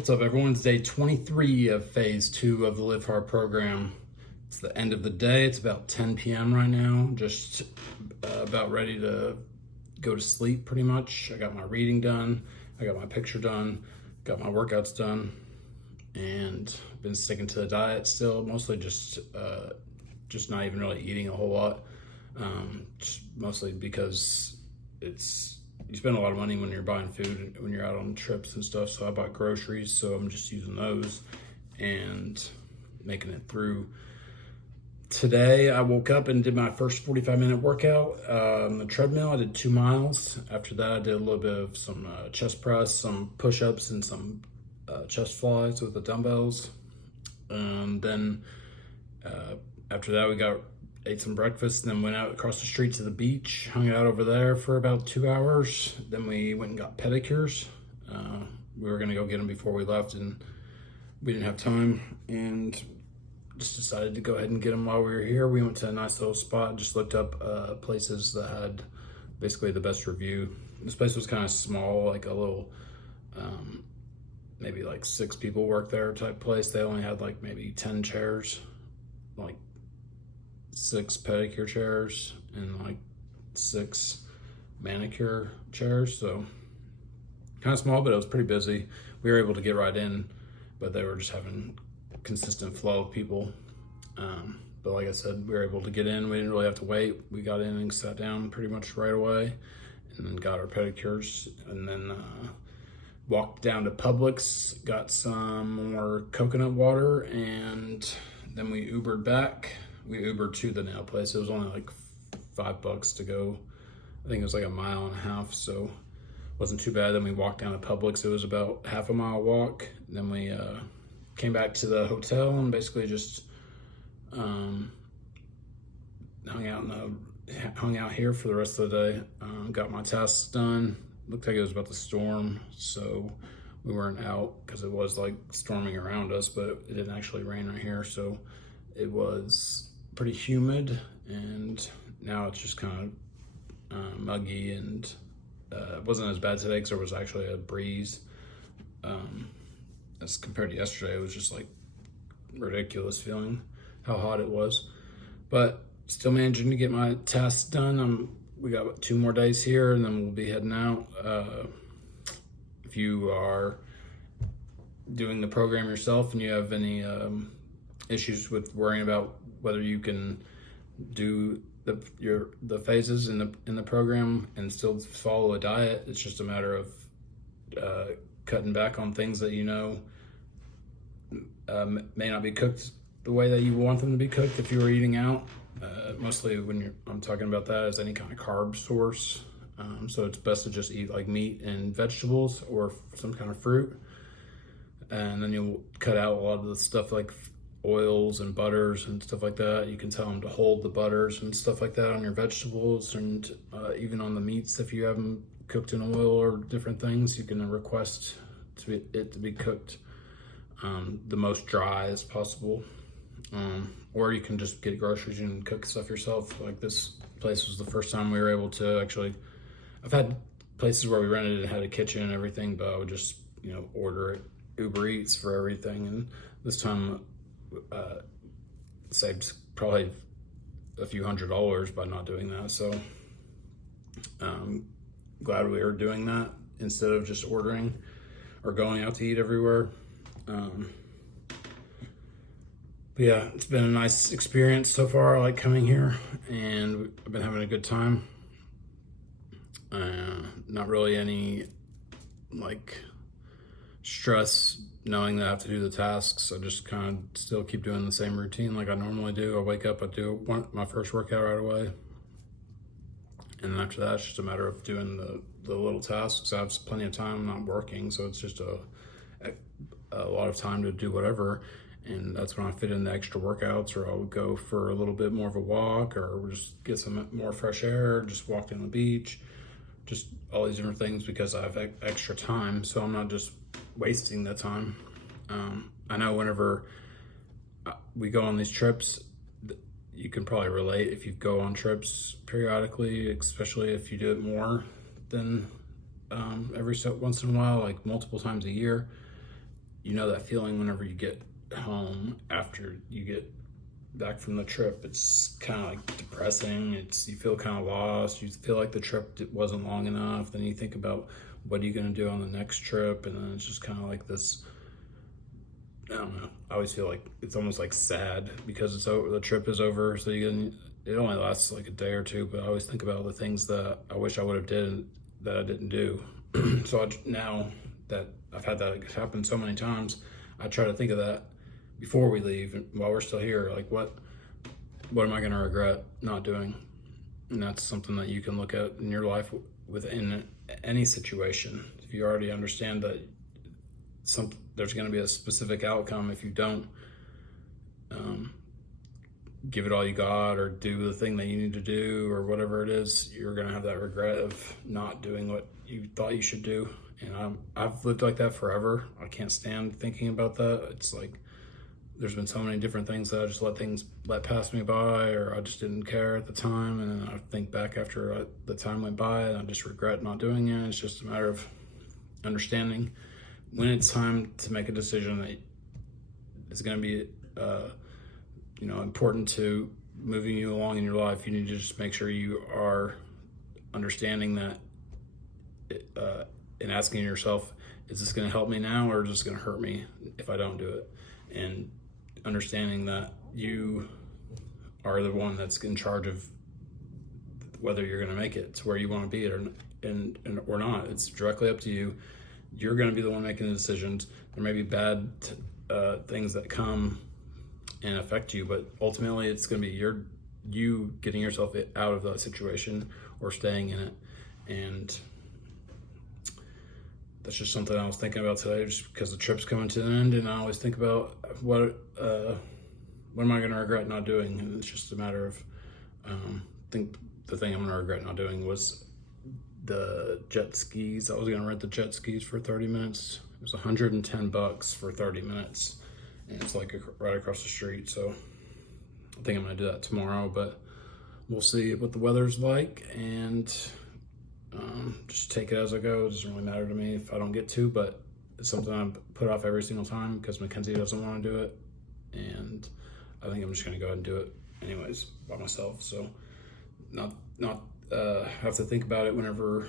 What's up, everyone? It's day 23 of phase 2 of the Live Hard program. It's the end of the day. It's about 10 p.m. right now. Just about ready to go to sleep, pretty much. I got my reading done. I got my picture done. Got my workouts done. And been sticking to the diet still. Mostly just not even really eating a whole lot. Just mostly because you spend a lot of money when you're buying food, when you're out on trips and stuff. So I bought groceries, so I'm just using those and making it through. Today, I woke up and did my first 45-minute workout on the treadmill. I did 2 miles. After that, I did a little bit of some chest press, some push-ups, and some chest flies with the dumbbells. Then after that, ate some breakfast, and then went out across the street to the beach, hung out over there for about 2 hours. Then we went and got pedicures. We were gonna go get them before we left, and we didn't have time, and just decided to go ahead and get them while we were here. We went to a nice little spot, just looked up places that had basically the best review. This place was kind of small, like a little, maybe like 6 people work there type place. They only had like maybe 10 chairs, like 6 pedicure chairs and like 6 manicure chairs. So kind of small, but it was pretty busy. We were able to get right in, but they were just having consistent flow of people. But like I said, we were able to get in. We didn't really have to wait. We got in and sat down pretty much right away, and then got our pedicures, and then walked down to Publix, got some more coconut water, and then we Ubered back. We Ubered to the nail place. It was only like $5 to go. I think it was like 1.5 miles, so it wasn't too bad. Then we walked down to Publix. It was about half a mile walk. Then we came back to the hotel and basically just hung out here for the rest of the day. Got my tasks done. Looked like it was about to storm, so we weren't out because it was like storming around us, but it didn't actually rain right here. So it was pretty humid, and now it's just kind of muggy, and it wasn't as bad today because there was actually a breeze. As compared to yesterday, it was just like ridiculous feeling how hot it was, but still managing to get my tasks done. We got 2 more days here, and then we'll be heading out. If you are doing the program yourself and you have any issues with worrying about whether you can do the phases in the program and still follow a diet, it's just a matter of cutting back on things that you know may not be cooked the way that you want them to be cooked if you were eating out. Mostly when I'm talking about that as any kind of carb source. So it's best to just eat like meat and vegetables or some kind of fruit. And then you'll cut out a lot of the stuff like oils and butters and stuff like that. You can tell them to hold the butters and stuff like that on your vegetables, and even on the meats. If you have them cooked in oil or different things, you can request it to be cooked the most dry as possible. Or you can just get groceries and cook stuff yourself. Like this place was the first time we were able to actually, I've had places where we rented and had a kitchen and everything, but I would just, order it, Uber Eats for everything. And this time saved probably a few $100s by not doing that. So glad we were doing that instead of just ordering or going out to eat everywhere. But yeah, it's been a nice experience so far. I like coming here, and I've been having a good time. Not really any like stress knowing that I have to do the tasks. I just kind of still keep doing the same routine like I normally do. I wake up, I do my first workout right away, and then after that, it's just a matter of doing the little tasks. I have plenty of time. I'm not working, so it's just a lot of time to do whatever. And that's when I fit in the extra workouts, or I'll go for a little bit more of a walk, or just get some more fresh air, just walk down the beach, just all these different things because I have extra time. So I'm not just wasting the time. I know whenever we go on these trips, you can probably relate if you go on trips periodically, especially if you do it more than every once in a while, like multiple times a year. you know that feeling whenever you get home after you get back from the trip. It's kind of like depressing. You feel kind of lost. You feel like the trip wasn't long enough. Then you think about what are you going to do on the next trip, and then it's just kind of like this. I don't know. I always feel like it's almost like sad because it's over. The trip is over, so it only lasts like a day or two. But I always think about the things that I wish I would have did that I didn't do. So now that I've had that happen so many times, I try to think of that before we leave and while we're still here. Like what am I going to regret not doing? And that's something that you can look at in your life within any situation. If you already understand that there's going to be a specific outcome if you don't give it all you got or do the thing that you need to do or whatever it is, you're going to have that regret of not doing what you thought you should do. And I've lived like that forever. I can't stand thinking about that. It's like there's been so many different things that I just let pass me by, or I just didn't care at the time, and then I think back after the time went by and I just regret not doing it. It's just a matter of understanding when it's time to make a decision that is going to be important to moving you along in your life. You need to just make sure you are understanding that and asking yourself, is this going to help me now or is this going to hurt me if I don't do it? And understanding that you are the one that's in charge of whether you're going to make it to where you want to be or not. It's directly up to you. You're going to be the one making the decisions. There may be bad things that come and affect you, but ultimately it's going to be you getting yourself out of that situation or staying in it. And that's just something I was thinking about today, just because the trip's coming to an end, and I always think about what am I going to regret not doing. And it's just a matter of I think the thing I'm going to regret not doing was the jet skis. I was going to rent the jet skis for 30 minutes. It was $110 for 30 minutes. And it's like right across the street. So I think I'm going to do that tomorrow, but we'll see what the weather's like and just take it as I go. It doesn't really matter to me if I don't get to, but it's something I put off every single time because Mackenzie doesn't want to do it. And I think I'm just going to go ahead and do it anyways by myself. So not have to think about it whenever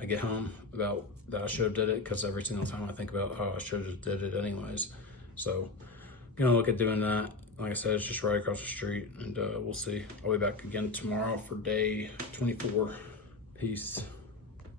I get home about that I should have did it, because every single time I think about how I should have did it anyways. So I'm gonna look at doing that. Like I said, it's just right across the street, and we'll see. I'll be back again tomorrow for day 24. Peace.